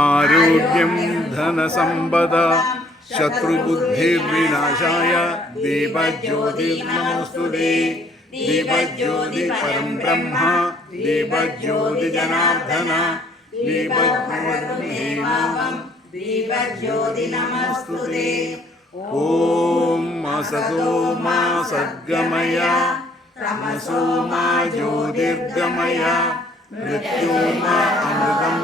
ആരോഗ്യം ധനസമ്പദ ശത്രുബുദ്ധിർവിനാശായ ദീപജ്യോതിർനമോസ്തുതേ ദീപജ്യോതി പരം ബ്രഹ്മ ദീപജ്യോതി ജനാർദ്ദന ദീപജ്യോതിർഹേമാം ദീപജ്യോതി നമസ്തുതേ ഓം അസതോ മാ സദ്ഗമയ തമസോ മാ ജ്യോതിർഗമയ മൃത്യോർമാ അമൃതം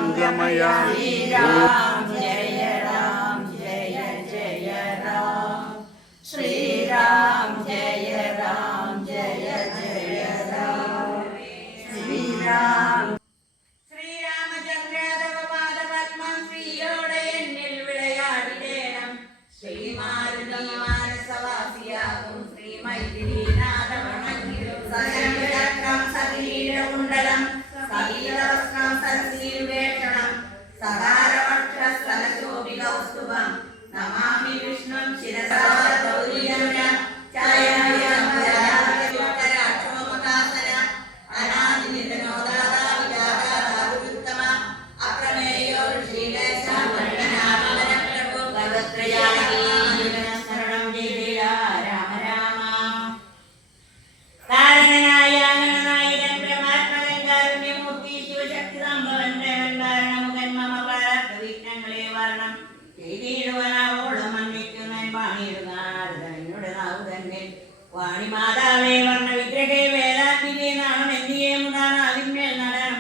മാതാവേ വർണ വിഗ്രഹേ വേദാന്തികേ നാണം എന്തിയേ മുതാണ് അതിന്മേൽ നടനം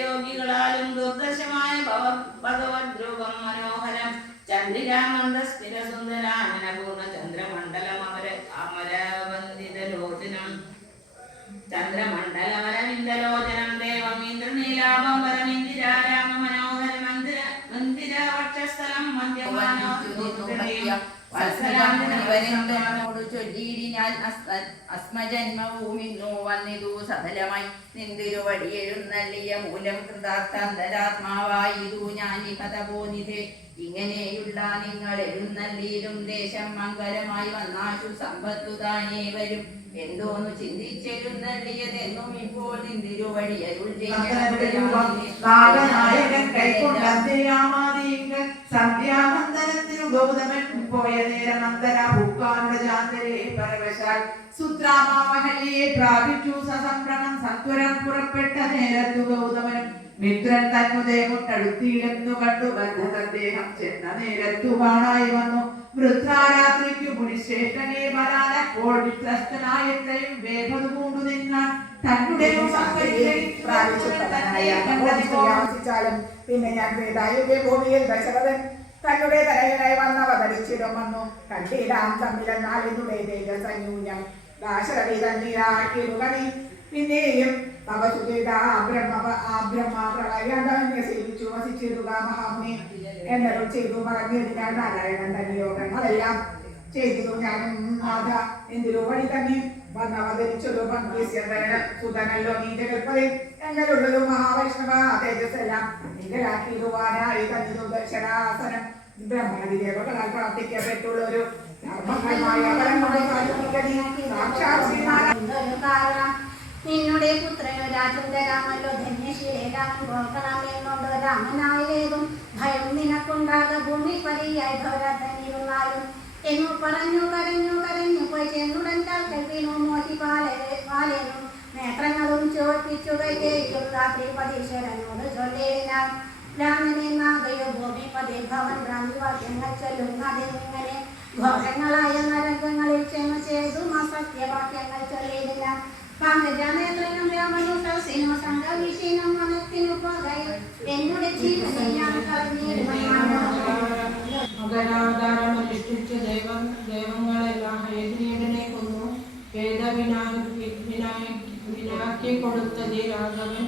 യോഗികളാലും ദുർദശമായ ഭഗവത് ധ്രുവം മനോഹരം. ചന്ദ്രികാനന്ദ സ്ഥിര ചൊല്ലിയിടിനാൽ അസ്മജന്മഭൂമിന്നു വന്നിതു സഫലമായി. മൂലം കൃതാർത്ഥാന്തരാത്മാവായിരു പദപോനിധേ ഇങ്ങനെയുള്ള നിങ്ങൾ എഴുന്നള്ളിയിലും ദേശം മംഗലമായി വന്നാശു സമ്പത്തു താനേ വരും. എന്തോന്ന് ചിന്തിച്ചെഴുന്നള്ളിയതെന്നും ഇപ്പോൾ കൈക്കൊണ്ട അന്തരാമാതീങ്ക് സന്ധ്യാവന്ദനത്തിനു ഗൗതമൻ പോയ നേരം അന്തര ഭൂക്കാരുടെ ചാന്തരെ പരവശാൽ സുത്രാമാമഹല്യെ പ്രാപിച്ചു. സസംഭ്രമം സത്വരം പുറപ്പെട്ട നേരത്തു ഗൗതമനും മിത്രൻ തന്നുദേ മുട്ടടുത്തിയിലെന്നു കണ്ടു ബദ്ധസന്ദേഹം ചെന്ന നേരത്തു കാണായി വന്നു വൃദ്ധാരാത്രിക്കു മുനിശ്രേഷ്ഠനെ വരാനപ്പോൾ വിത്രസ്തനായത്രയും വേഗത കൊണ്ടു നിന്നാൻ തന്നുടെ പിന്നെ ഞാൻ ഭൂമിയിൽ ദശരഥൻ തന്നുടെ തലയിലായി വന്നവതരിച്ചിടം വന്നു. കണ്ടിടാം തമ്മിലെന്നാൽ എന്നുടെ തേജസന്യൂനം ദാശരഥി തന്നീരാക്കിടുകണി പിന്നെയും തപസു വസിച്ചിരുക മഹാമുനി. എന്നൊരു ചെയ്തു പറഞ്ഞതിനാൽ നാരായണൻ തന്നെ യോഗങ്ങളെല്ലാം ചെയ്തു. ഞാനും നാഥ എന്തിനു വഴി തന്നെ വന്നവതരിച്ചൊരു പങ്കുസ്യന്തന സുതനല്ലോ നീ ജഗൽപതി എങ്ങനെയുള്ളതും മഹാവൈഷ്ണവ തേജസ്സെല്ലാം നിങ്കലാക്കിയിടുവാനായി തന്നിരു ദർശനാസനം ബ്രഹ്മാതി ദേവകളാൽ പ്രാർത്ഥിക്കപ്പെട്ടുള്ളൊരു സാധിപ്പിക്കണേ. സാക്ഷാത് ശ്രീനാരായണ നിന്നുടെ പുത്രനു രാജന്തരാമല്ലോ ധന്യശീലേരാമൻ നോക്കണമെന്നുണ്ട് രാമനായതും ഭയം നിനക്കുണ്ടാക ഭൂമി പരിയായി ഭവരധനിരുന്നാലും എന്നു പറഞ്ഞു കരഞ്ഞു കരഞ്ഞു പോയി ചെന്നുടൻ കാൽക്കൽ വീണു മോഹി പാലേനും. നേത്രങ്ങളും ചോദിപ്പിച്ചു കൈകേക്കും രാത്രി പതീശ്വരനോട് ചൊല്ലേനാം. രാമനെന്നാകയോ ഭൂമി പതി ഭവൻ ബ്രാഹ്മിവാക്യങ്ങൾ ചൊല്ലുന്നതിങ്ങനെ ഘോഷങ്ങളായ നരകങ്ങളിൽ ചെന്ന് ചെയ്തു അസത്യവാക്യങ്ങൾ ചൊല്ലിയില്ല പാങ്കജനേത്രനും രാമനും സൗസിനും സംഘവിഷീനും മനത്തിനു പകയും എന്നുടെ ജീവനെ ഞാൻ കളഞ്ഞിരുന്നു മകരാധാരമനുഷ്ഠിച്ച് ദൈവം ദൈവങ്ങളെല്ലാം ഹേദ്രീയനെ കൊന്നു വിനാക്കി കൊടുത്തതേ രാഘവൻ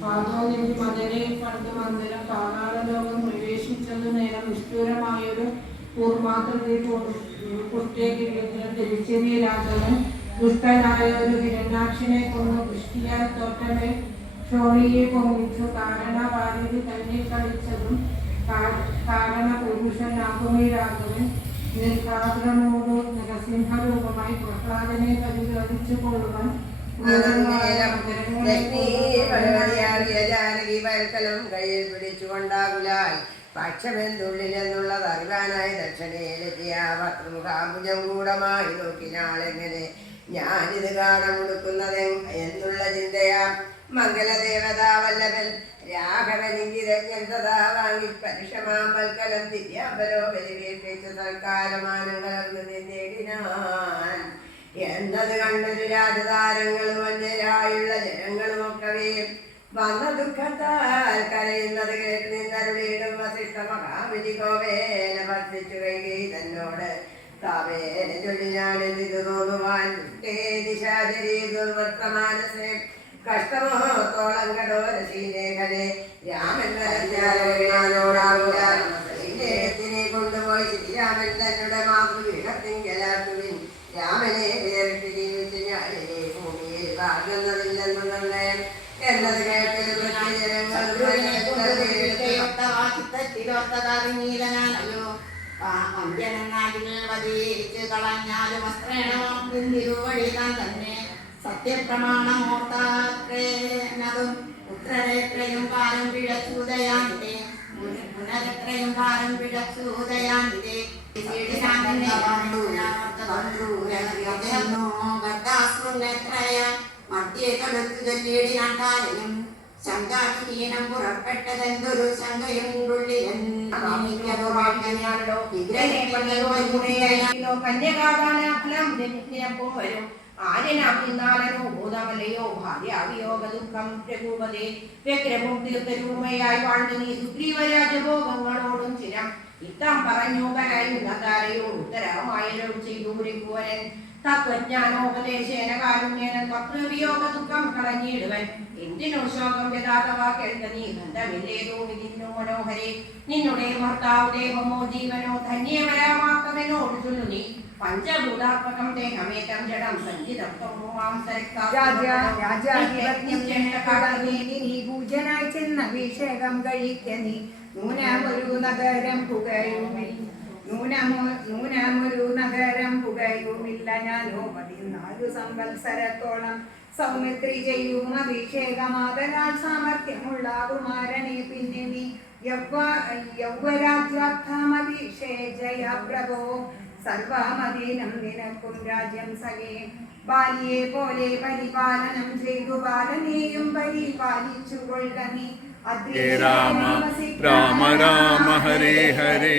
പാതോനിധി മദനെ കണ്ടു മന്ദിരം പാതാളലോകം പ്രവേശിച്ചതു നേരം നിഷ്ഠൂരമായൊരു കൂർമാതൃതി പുഷ്ടിയെ തിരിച്ചെറിയ രാഘവൻ ദുഷ്ടനായ ഒരു ഹിരണ്യാക്ഷിനെ കൊന്നു ദൃഷ്ടിയാൽ തോറ്റമേ ഷോണിയെ പൊങ്ങിച്ചു കാരണവാരിധി തന്നെ കളിച്ചതും കാരണ പുരുഷനാകുമേ രാഘവൻ നിർക്കാഗ്രമോട് നരസിംഹരൂപമായി പ്രഹ്ലാദനെ പരിഗണിച്ചു കൊള്ളുവാൻ ജാനകി വൽക്കലം കയ്യിൽ പിടിച്ചുകൊണ്ടാകുലാൽ പക്ഷമെന്തുള്ളിലെന്നുള്ളത് അറിവാനായി ദക്ഷിണയിലെത്തിയ ഭക്തൃമുഖാംബുജം കൂടമായി നോക്കിനാളെങ്ങനെ ഞാനിത് കാണമുടുക്കുന്നത് എന്നുള്ള ചിന്തയാ. മംഗലദേവതാവല്ലവൻ രാഘവനിങ്കിരജ്ഞൻ സദാ വാങ്ങി പരുഷമാമ്പൽക്കലം ദിവ്യാപരോ പരിവേഷിച്ച് സൽക്കാരമാനം കലർന്നു നിന്നേടിനാൻ എന്നത് കണ്ടൊരു രാജതാരങ്ങളും അന്യരായുള്ള ജനങ്ങളും ഒക്കവേ വന്ന ദുഃഖത്താൽ കരയുന്നത് കേട്ട് നിന്നരുളിയിടും വസിഷ്ഠ മഹാവിധി കോവേന വർദ്ധിച്ചു കൈകൈ തന്നോട്. താവേന ചൊല്ലി ഞാനെന്തിതു തോന്നുവാൻ ദുഷ്ടേ ദിശാചരി ദുർവർത്തമാനസേ കഷ്ടമോത്തോളം കടോരശീലേഖനെ രാമൻ താൻ തന്നെ സത്യപ്രമാണമോർത്താത്രേനതും പുത്രരേത്രയും കാലം പിഴച്ചൂതയാണിതേ. പുനരത്രയും കാലം പിഴച്ചൂതയാണിതേ. മധ്യേ തൊടുത്തു ശങ്കാഹീനം പുറപ്പെട്ടതെന്തൊരു ശങ്കയും കന്യകാദാനഫലം ജനിപ്പിനപ്പോൾ വരും ആര്യനാഭിന്നാലനോ ഭൂതമലയോ ഭാര്യാവിയോഗ ദുഃഖം രഘുപതേ ചിരം ഇത്തം പറഞ്ഞു കരയുന്നതാരയോ ഉത്തരമായല്ലോ ചെയ്തു കുവരൻ തത്വജ്ഞാനോപദേശേന കാരുണ്യേന തത്വവിയോഗ ദുഃഖം കളഞ്ഞിടുവൻ. എന്തിനോ ശോകം യഥാതവ കേൾക്ക നീ ബന്ധമില്ലേതോ വിധിന്നു മനോഹരെ. നിന്നുടെ ഭർത്താവ് ദേവമോ ജീവനോ ധന്യമരാമാത്തവനോട് ചൊല്ലു നീ. പഞ്ചഭൂതാത്മകം ദേഹമേറ്റം ജഡം സഞ്ചിതം പൂജനായി ചെന്ന അഭിഷേകം കഴിക്കുന്ന നൂനമൊരു നഗരം പുകയുമില്ല. നൂനമോ നൂനമൊരു നഗരം പുകയുമില്ല ഞാനോ പതിനാലു സംവത്സരത്തോളം സൗമിത്രി ചെയ്യും അഭിഷേകമാതരാൽ സാമർഥ്യമുള്ള കുമാരനെ പിന്നെ നീ യൗവ യൗവരാജ്യാബ്ധമഭിഷേ ജയ പ്രഭോ. സർവമതീനം നിനക്കും രാജ്യം സഖേ. ബാലിയെ പോലെ പരിപാലനം ചെയ്തു ബാലനെയും പരിപാലിച്ചു കൊള്ളുക നീ. രാമ രാമ രാമ ഹരേ ഹരേ.